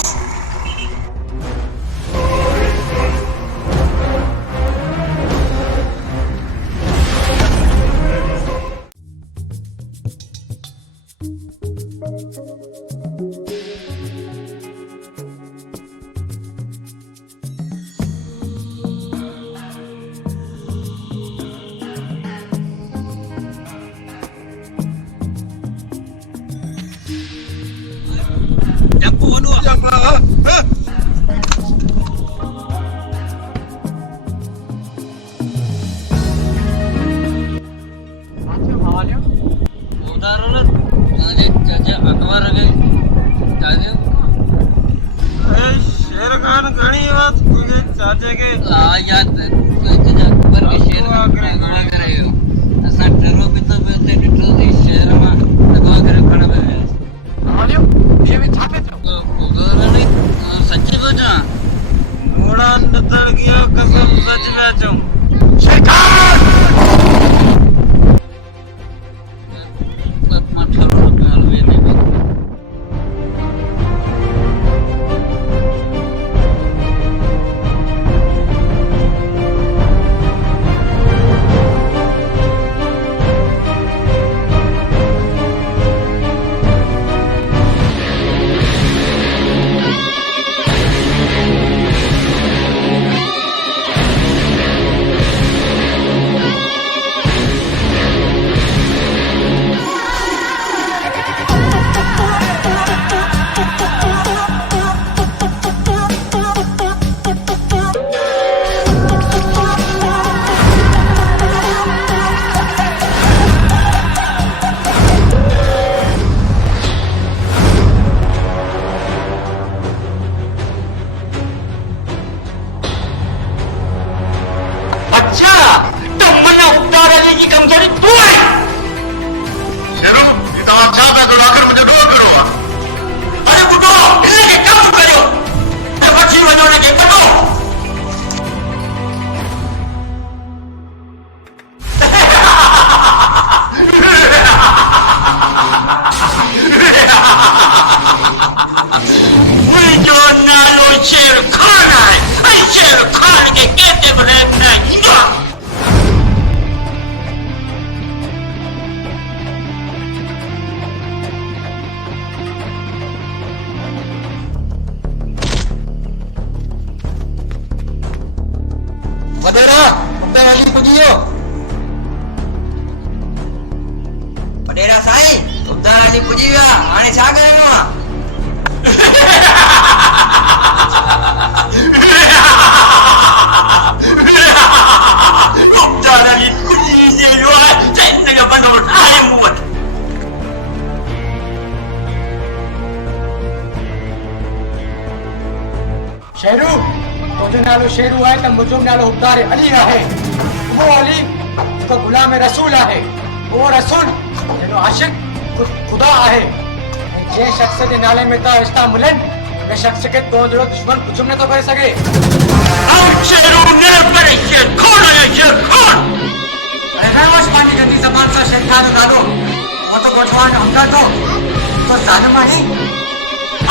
समझी विया हाणे छा करणो आहे दादाजी कुछ ये जो है चैन का बंद हो रहा है मुंह शेरू तुझो नालो शेरू आहे त मुंहिंजो नालो उतारे अली आहे वो अली तो गुलाम रसूल आहे वो रसूल जंहिंजो आशिक खुदा आहे ऐं जंहिं शख़्स जे नाले में त रिश्ता मिलनि उन शख़्स खे तो जहिड़ो दुश्मन कुझु बि नथो करे सघे शेरू ने पर ये कौन है ये कौन अरे नवाज पानी गंदी जबान सां शेर खान दादो वो तो गोठवान हमका तो जालिम आहे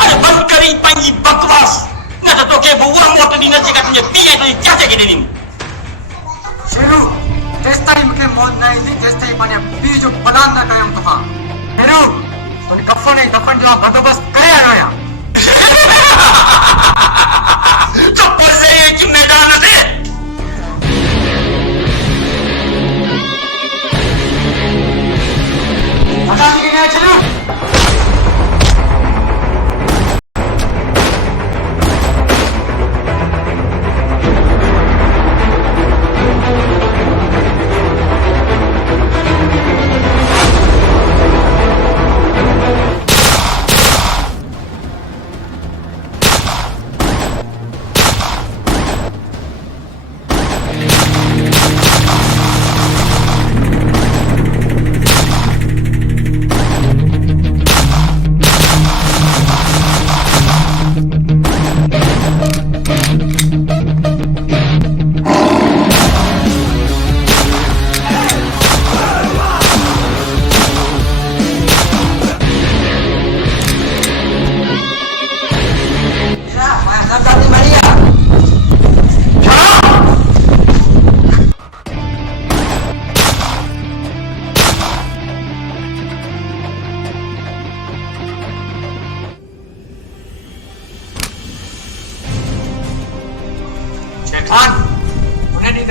अरे बंद करी पंहिंजी बकवास न त तोखे बुआ मोट दी न जेका तुंहिंजे पीउ तुंहिंजे चाचे खे ॾिनी शेरू तेसिताईं मूंखे मौत न ईंदी तेसिताईं पंहिंजे पीउ जो पलान न कयमि तोखां शेरू तुंहिंजे कफ़न ऐं दफ़न जो बंदोबस्त करे आयो आहियां तो पैसे एक मैदान से पता नहीं क्या चलो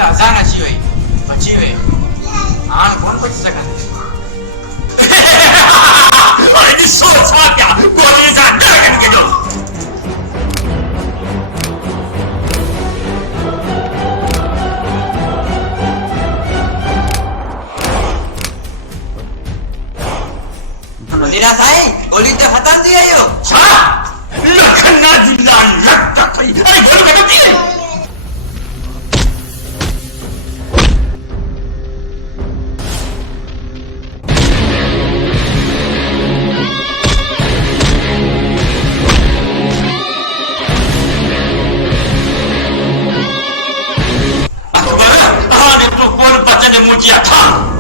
अजान अची वई बची वे हाणे कोन पुछी सघंदे अरे ॾिसो छा पिया गोलीअ सां डरनि केॾो मदीना साईं गोली ते ख़तर थी आयो छा लखना जिला लट थई अरे गोली कॾहिं थी मुझे था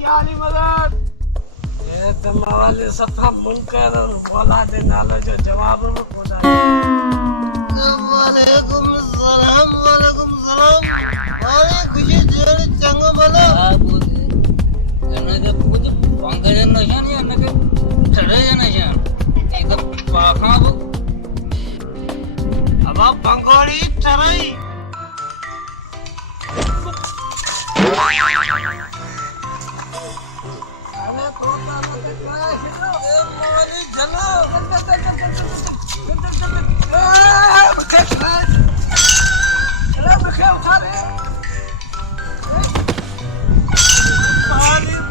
याली मदद ये तो मवाली सफा मुनकर और मौला दे नालो जो जवाब में खुदा वालेकुम सलाम अरे खुशी जेल चंगो बोलो अनके कुछ पंगज नशन या अनके चढ़े नशन एक पाखा अब पंगोड़ी चरई अरे कोता में काय है मवाली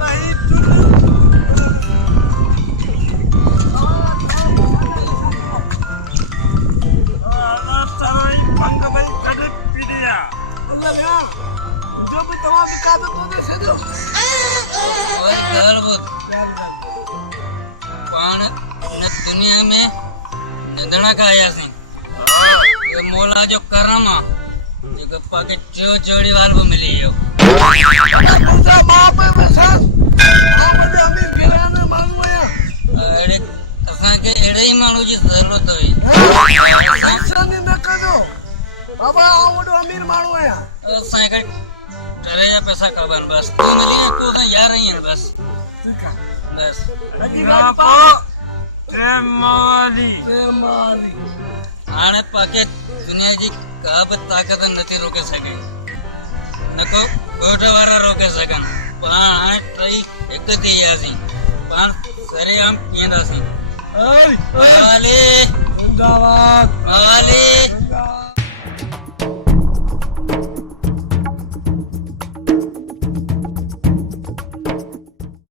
चलो दुनिया में निधना का आया सी ये मोला जो करम जो गप्पा के जो जोड़ी वाल को मिली हो दूसरा बाप है बस मुझे अमीर घराने मांगो या अरे असा के एड़े ही मानू जी जरूरत होई नहीं न करो बाबा आवड़ो अमीर मानू है असा के चले जा पैसा कबन बस तू मिली है तू तो यार ही है बस बस अजी बापा ते माली आने पाके दुनिया जी का भी ताकत नहीं रोके सके नको गोटे वारा रोके सकन पान ट्रई एक दी यासी पान सरे हम केंदा सी ओए वाले जिंदाबाद वाले